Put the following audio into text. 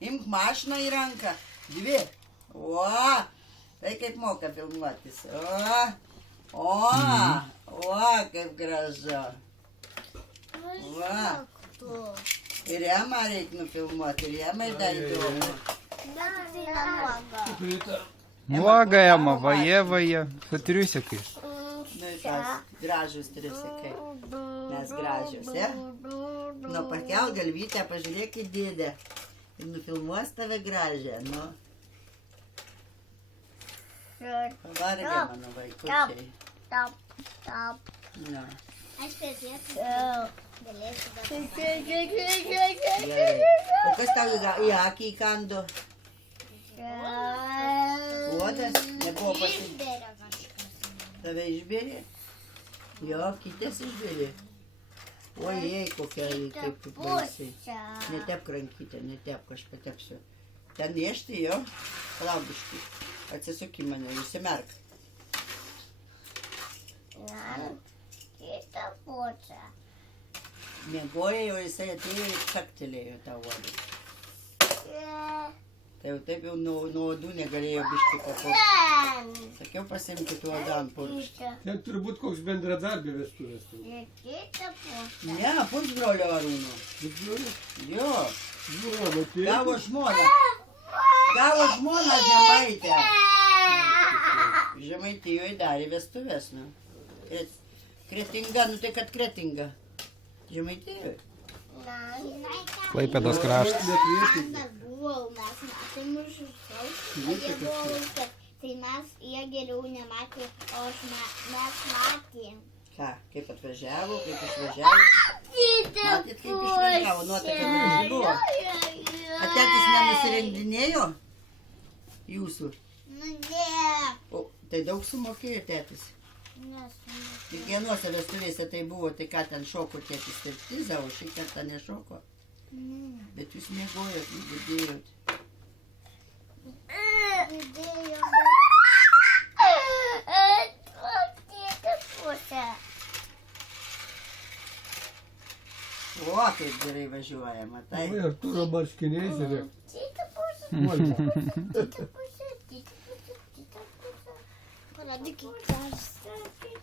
Imk mašiną į ranką. Dvi. O, tai kaip moka filmuotis. O, kaip gražu. Va. Ir Emą reikia nufilmuoti, ir Emai dar įdomu. Nuoga Ema, vaje, su triusikais. Nu, tas gražus triusikai. Mes gražios, ja? Nu, pakel galvytę, pažiūrėk į dėdę. Ir nufilmuos tave gražią, nu. Pavargę mano vaikučiai. Nu. Aš pėdėsiu. Gerai. O kas tau į akį įkando? Uodas? Nebuvo pasimti. Išbėrė kažkas. Tave išbėrė? Jo, kitės išbėrė. Ojei, kokia kaip baisiai. Netepk rankytę, netepk, aš patepsiu. Ten niešti jo, laubiškai. Atsisuk į mane, užsimerk. Kita pučia. Miegoja, o jisai atėjo ir čaktelėjo tą uodą. Tai jau taip jau nuo uodų negalėjo biškai papurkšti. Sakiau, pasimti tų uodą ant purkštį. Ten turbūt koks bendradarbė vestuvės. Kita pučia. Ne, pusbrolio Arūno. Jo, gavo žmoną. Gavo žmoną Žemaitę. Žemaitijoje darė vestuvės, nu. Kretinga, nu tai kad Kretinga. Žemaitijoje. Klaipėdos kraštas. Mes buvau, mes matėm už sausį. Tai mes, jie geriau nematė, o mes matėm. Ką, kaip atvažiavo, kaip išvažiavo. Matėt, kaip išvažiavo, nuotaka graži buvo. Atetis nenusirengdinėjo jūsų. Nu ne. O, tai daug sumokėjo tetis. Tik vienuose vestuvėse tai buvo, tai ką ten šoko tėtis striptizą, o šį kartą nešoko. Bet jūs miegojot, girdėjot. O, kaip gerai važiuojama, tai. Oi, Artūro marškiniai, žiūrėk. Parodyk, kaip